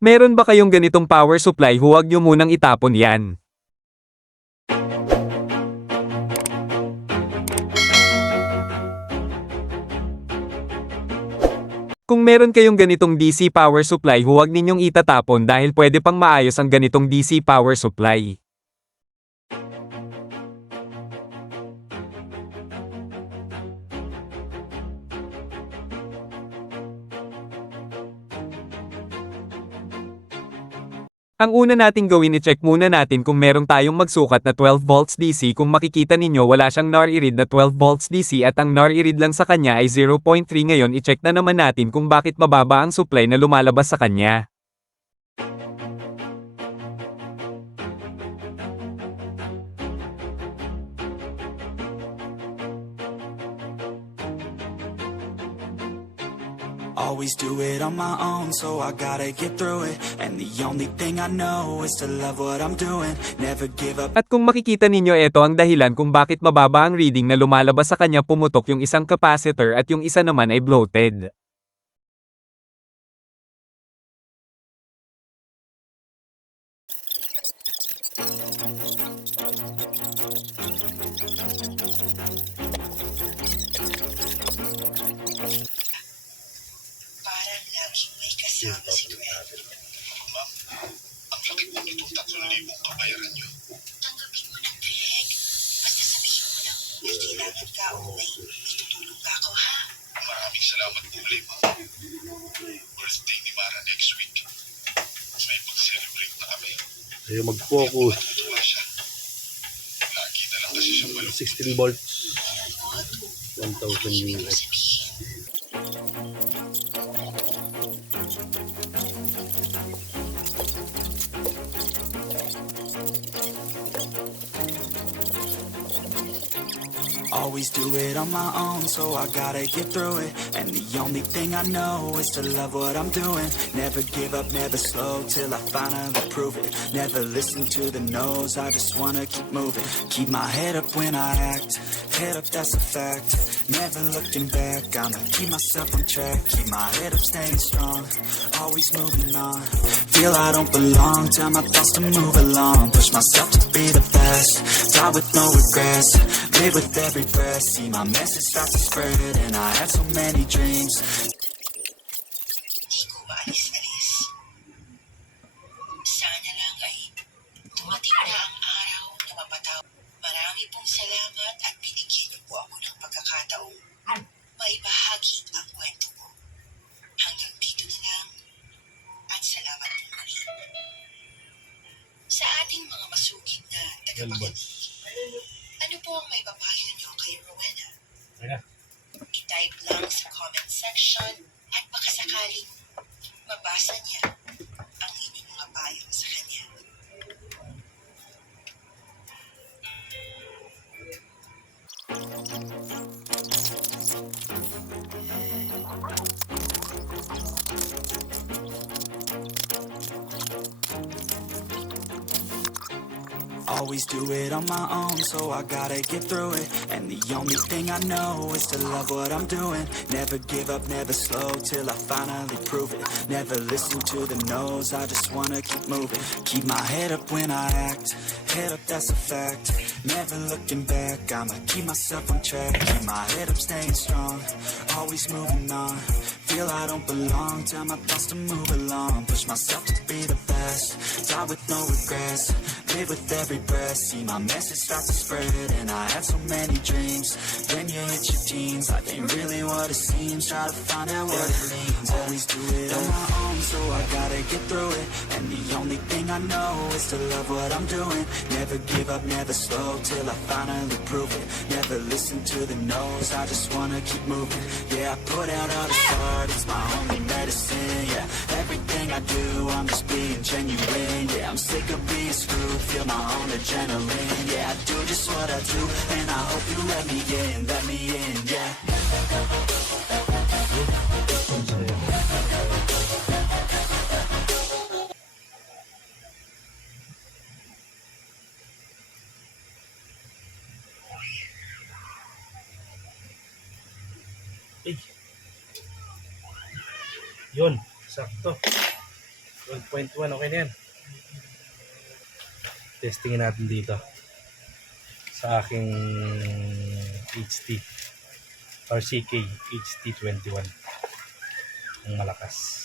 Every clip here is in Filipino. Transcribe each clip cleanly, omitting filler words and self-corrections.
Meron ba kayong ganitong power supply? Huwag niyo munang itapon yan. Kung meron kayong ganitong DC power supply, huwag ninyong itatapon dahil pwede pang maayos ang ganitong DC power supply. Ang una nating gawin, i-check muna natin kung merong tayong magsukat na 12 volts DC. Kung makikita ninyo wala siyang nar-i-read na 12 volts DC at ang nar-i-read lang sa kanya ay 0.3. Ngayon i-check na naman natin kung bakit mababa ang supply na lumalabas sa kanya. Always do it on my own, so I gotta get through it. And the only thing I know is to love what I'm doing. Never give up. At kung makikita ninyo, ito ang dahilan kung bakit mababa ang reading na lumalabas sa kanya. Pumutok yung isang capacitor at yung isa naman ay bloated. Parang laging may kasama si Greg. Ma'am, ang laki po nitong 3,000 kabayaran niyo. Tanggapin mo na, Greg. Basta sabihin mo lang, may kailangan ka o may tutulong ka ako, ha? Maraming salamat po ulit, ma'am. Birthday ni Mara next week. May pag-celebrate na kami. Ayaw mag-focus. Matutuwa siya. Lagi na lang kasi siyang malungkot. 16 volts. Ano? 1,000 Ibig mo US. sabihin, Always do it on my own, so I gotta get through it. And the only thing I know is to love what I'm doing. Never give up, never slow, till I finally prove it. Never listen to the no's, I just wanna keep moving. Keep my head up when I act, head up, that's a fact. Never looking back, I'ma keep myself on track. Keep my head up, staying strong, always moving on. Feel I don't belong, tell my thoughts to move along. Push myself to be the best, die with no regrets. Live with every breath, see my message start to spread. And I had so many dreams. hindi ko maalis-alis. Sana lang ay dumating na ang araw na mapataw. Marami pong salamat at binigyan niyo po ako ng pagkakataong maibahagi ang kwento ko. Hanggang dito na lang at salamat po muli. Sa ating mga masugid na tagapakinig, ano po ang may papayo niyo kay Rowena? I-type lang sa comment section at baka sakaling mabasa niya ang inyong mga payo sa kanya. Always do it on my own, so I gotta get through it. And the only thing I know is to love what I'm doing. Never give up, never slow, till I finally prove it. Never listen to the no's, I just wanna keep moving. Keep my head up when I act, head up, that's a fact. Never looking back, I'ma keep myself on track. Keep my head up, staying strong, always moving on. Feel I don't belong, tell my thoughts to move along. Push myself to be the best, die with no regrets. Live with every breath, see my message start to spread. And I had so many dreams, then you hit your teens. Life ain't really what it seems, try to find out what it means. Always do it on my own, so I gotta get through it. And the only thing I know is to love what I'm doing. Never give up, never slow, till I finally prove it. Never listen to the no's, I just wanna keep moving. Yeah, I put out all this art, it's my only medicine. Yeah, everything I do, I'm just being genuine. Yeah, I'm sick of being screwed, feel my own adrenaline. Yeah, I do just what I do, and I hope you let me in, yeah. Yun, sakto. 12.1, okay na yan. Testingin natin dito sa aking HT or CK HT21 ang malakas.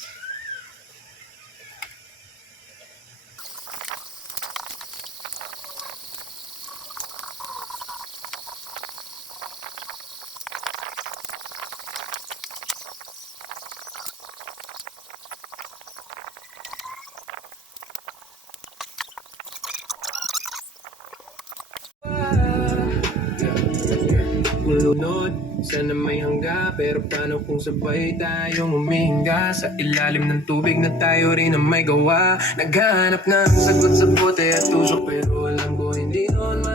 Mulunod, sana may hangga. Pero paano kung sabay tayong humihinga sa ilalim ng tubig na tayo rin ang may gawa? Naghahanap ng sagot sa bote at tusok, pero alam ko hindi noon